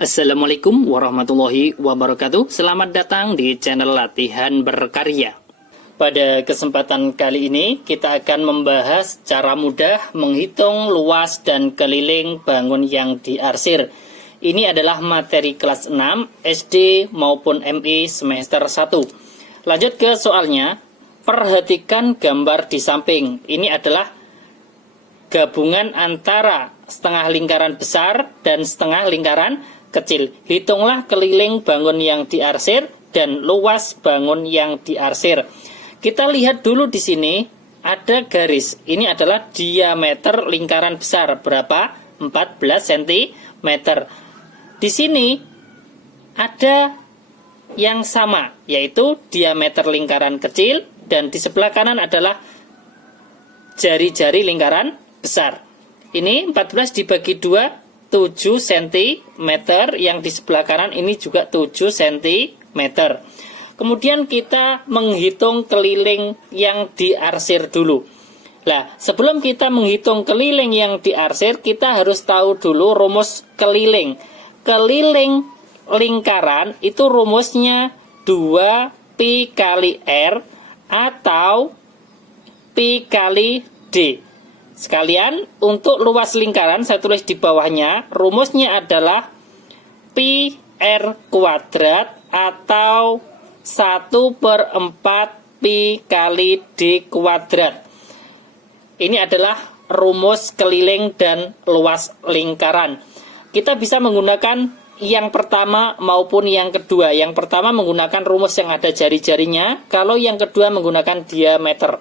Assalamualaikum warahmatullahi wabarakatuh. Selamat datang di channel Latihan Berkarya. Pada kesempatan kali ini kita akan membahas cara mudah menghitung luas dan keliling bangun yang diarsir. Ini adalah materi kelas 6 SD maupun MI semester 1. Lanjut ke soalnya. Perhatikan gambar di samping. Ini adalah gabungan antara setengah lingkaran besar dan setengah lingkaran kecil. Hitunglah keliling bangun yang diarsir dan luas bangun yang diarsir. Kita lihat dulu di sini ada garis. Ini adalah diameter lingkaran besar berapa? 14 cm. Di sini ada yang sama, yaitu diameter lingkaran kecil, dan di sebelah kanan adalah jari-jari lingkaran besar. Ini 14 dibagi 2, 7 cm, yang di sebelah kanan ini juga 7 cm. Kemudian kita menghitung keliling yang diarsir dulu. Nah, sebelum kita menghitung keliling yang diarsir, kita harus tahu dulu rumus keliling. Keliling lingkaran itu rumusnya 2pi kali R atau pi kali D. Sekalian, untuk luas lingkaran, saya tulis di bawahnya, rumusnya adalah pi R kuadrat atau 1/4 pi kali D kuadrat. Ini adalah rumus keliling dan luas lingkaran. Kita bisa menggunakan yang pertama maupun yang kedua. Yang pertama menggunakan rumus yang ada jari-jarinya, kalau yang kedua menggunakan diameter.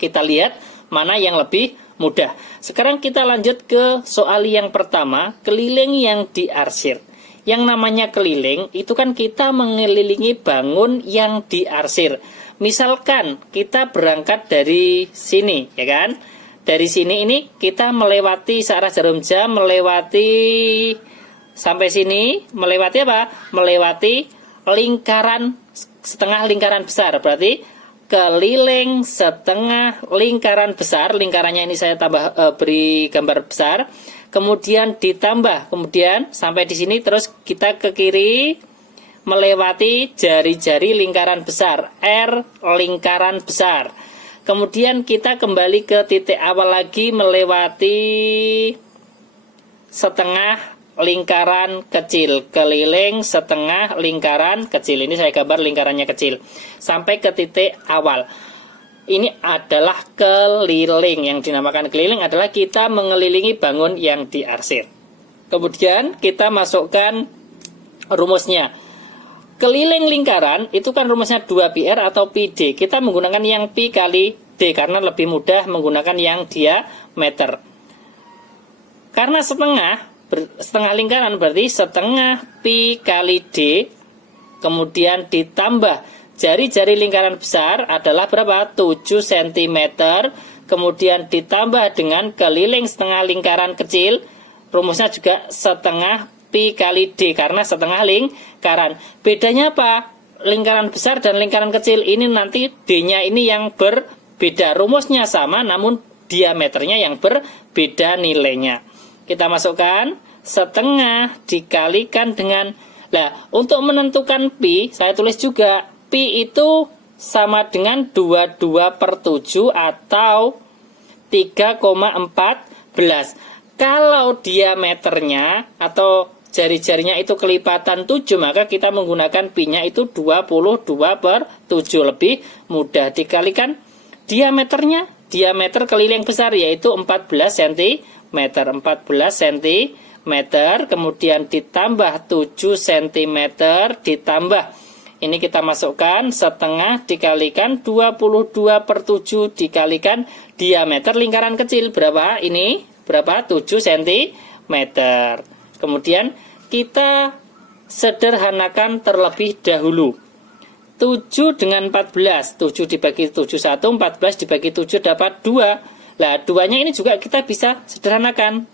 Kita lihat mana yang lebih mudah. Sekarang kita lanjut ke soal yang pertama, keliling yang diarsir. Yang namanya keliling itu kan kita mengelilingi bangun yang diarsir. Misalkan kita berangkat dari sini, ya kan? Dari sini ini kita melewati searah jarum jam, melewati sampai sini, melewati apa? Melewati lingkaran, setengah lingkaran besar. Berarti keliling setengah lingkaran besar, lingkarannya ini saya beri gambar besar, kemudian ditambah, kemudian sampai di sini terus kita ke kiri melewati jari-jari lingkaran besar, R lingkaran besar. Kemudian kita kembali ke titik awal lagi melewati setengah lingkaran kecil, keliling setengah lingkaran kecil. Ini saya gambar lingkarannya kecil sampai ke titik awal. Ini adalah keliling. Yang dinamakan keliling adalah kita mengelilingi bangun yang diarsir. Kemudian kita masukkan rumusnya. Keliling lingkaran itu kan rumusnya 2πr atau πd. Kita menggunakan yang pi kali d karena lebih mudah menggunakan yang diameter. Karena setengah lingkaran berarti setengah pi kali D, kemudian ditambah jari-jari lingkaran besar adalah berapa? 7 cm, kemudian ditambah dengan keliling setengah lingkaran kecil, rumusnya juga setengah pi kali D karena setengah lingkaran. Bedanya apa? Lingkaran besar dan lingkaran kecil ini nanti D-nya ini yang berbeda, rumusnya sama namun diameternya yang berbeda nilainya. Kita masukkan setengah dikalikan dengan, untuk menentukan pi, saya tulis juga, pi itu sama dengan 22/7 atau 3,14. Kalau diameternya atau jari-jarinya itu kelipatan 7, maka kita menggunakan pi-nya itu 22/7, lebih mudah. Dikalikan diameternya, diameter keliling besar yaitu 14 cm, 14 cm, kemudian ditambah 7 cm, ditambah, ini kita masukkan setengah dikalikan 22/7 dikalikan diameter lingkaran kecil, berapa? Ini berapa? 7 cm. Kemudian kita sederhanakan terlebih dahulu. 7 dengan 14, 7 dibagi 7 1, 14 dibagi 7 dapat 2. Nah, 2-nya ini juga kita bisa sederhanakan.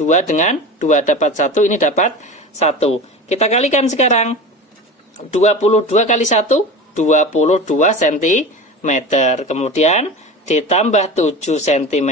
2 dengan 2 dapat 1, ini dapat 1. Kita kalikan sekarang. 22 kali 1, 22 cm. Kemudian ditambah 7 cm,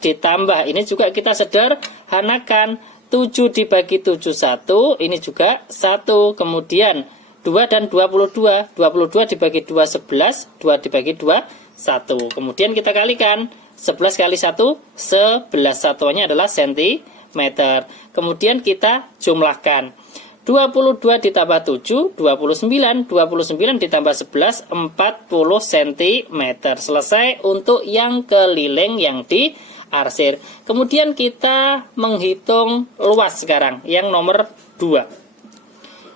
ditambah, ini juga kita sederhanakan, 7 dibagi 7 1, ini juga 1. Kemudian 2 dan 22. 22 dibagi 2 11, 2 dibagi 2 1. Kemudian kita kalikan 11 kali 1 11, satuannya adalah sentimeter. Kemudian kita jumlahkan 22 ditambah 7 29, 29 ditambah 11 40 cm. Selesai untuk yang keliling yang diarsir. Kemudian kita menghitung luas sekarang yang nomor 2.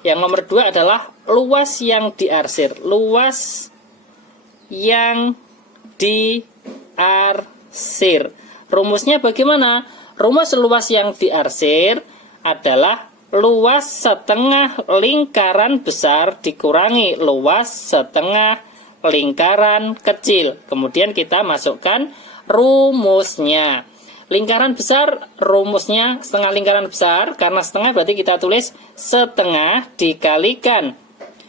Yang nomor 2 adalah luas yang diarsir. Luas yang diarsir. Rumusnya bagaimana? Rumus luas yang diarsir adalah luas setengah lingkaran besar dikurangi luas setengah lingkaran kecil. Kemudian kita masukkan rumusnya. Lingkaran besar, rumusnya setengah lingkaran besar. Karena setengah berarti kita tulis setengah dikalikan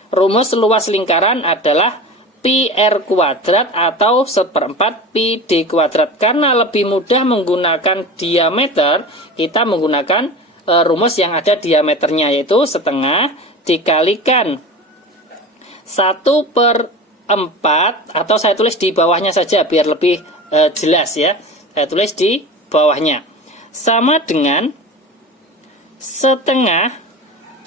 rumus luas lingkaran adalah pi r kuadrat atau 1/4 pi d kuadrat. Karena lebih mudah menggunakan diameter, kita menggunakan rumus yang ada diameternya, yaitu setengah dikalikan 1/4, atau saya tulis di bawahnya saja biar lebih jelas ya. Saya tulis di bawahnya. Sama dengan setengah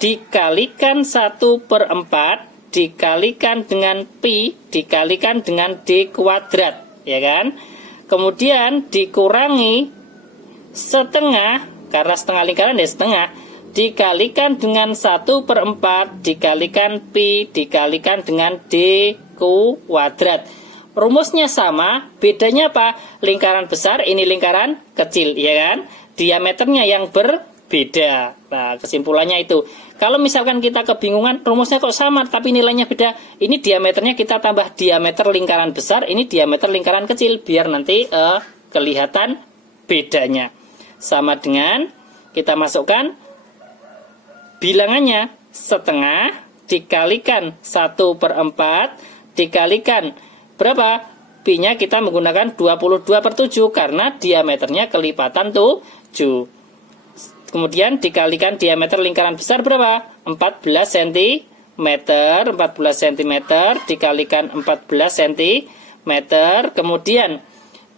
dikalikan 1/4 dikalikan dengan pi dikalikan dengan d kuadrat, ya kan? Kemudian dikurangi setengah, karena setengah lingkaran ya setengah, dikalikan dengan 1/4 dikalikan pi dikalikan dengan d kuadrat. Rumusnya sama, bedanya apa? Lingkaran besar, ini lingkaran kecil, ya kan? Diameternya yang berbeda. Nah, kesimpulannya itu. Kalau misalkan kita kebingungan, rumusnya kok sama tapi nilainya beda, ini diameternya kita tambah diameter lingkaran besar, ini diameter lingkaran kecil, biar nanti kelihatan bedanya. Sama dengan kita masukkan bilangannya, setengah dikalikan 1/4 dikalikan berapa? Pi-nya kita menggunakan 22/7 karena diameternya kelipatan 7. Kemudian dikalikan diameter lingkaran besar berapa? 14 cm. 14 cm dikalikan 14 cm. Kemudian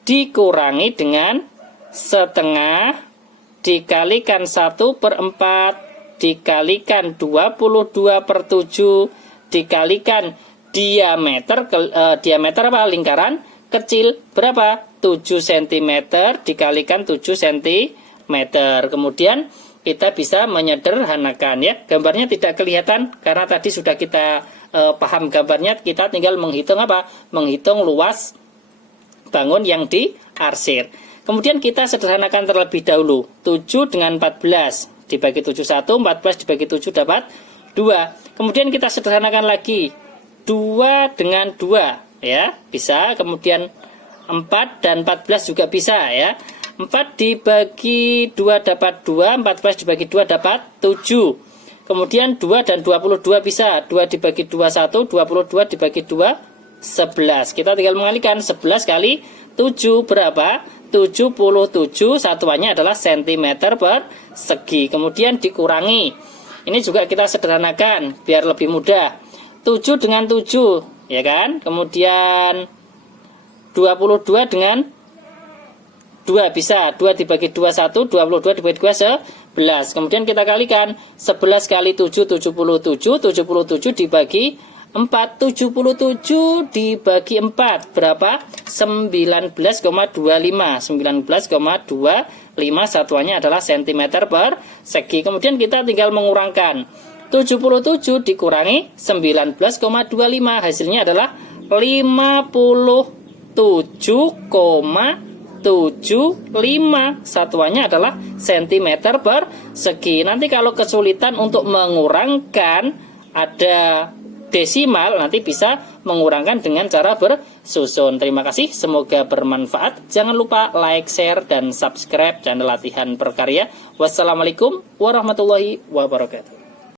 dikurangi dengan setengah dikalikan 1/4 dikalikan 22/7 dikalikan diameter apa? Lingkaran kecil berapa? 7 cm dikalikan 7 cm. Kemudian kita bisa menyederhanakan ya. Gambarnya tidak kelihatan karena tadi sudah kita paham gambarnya. Kita tinggal menghitung apa? Menghitung luas bangun yang diarsir. Kemudian kita sederhanakan terlebih dahulu. 7 dengan 14 dibagi 7 1, 14 dibagi 7 dapat 2. Kemudian kita sederhanakan lagi. 2 dengan 2 ya, bisa. Kemudian 4 dan 14 juga bisa ya. 4 dibagi 2 dapat 2, 14 dibagi 2 dapat 7. Kemudian 2 dan 22 bisa. 2 dibagi 2 1, 22 dibagi 2 11. Kita tinggal mengalikan 11 kali 7 berapa? 77, satuannya adalah cm persegi. Kemudian dikurangi. Ini juga kita sederhanakan biar lebih mudah. 7 dengan 7, ya kan? Kemudian 22 dengan 2 bisa. 2 dibagi 2 1, 22 dibagi 2 11. Kemudian kita kalikan 11 kali 7 77, 77 dibagi 4, 77 dibagi 4 berapa? 19,25. 19,25, satuannya adalah cm persegi. Kemudian kita tinggal mengurangkan 77 dikurangi 19,25, hasilnya adalah 57,75, satuannya adalah cm persegi. Nanti kalau kesulitan untuk mengurangkan ada desimal, nanti bisa mengurangkan dengan cara bersusun. Terima kasih, semoga bermanfaat. Jangan lupa like, share, dan subscribe channel Latihan Berkarya. Wassalamualaikum warahmatullahi wabarakatuh.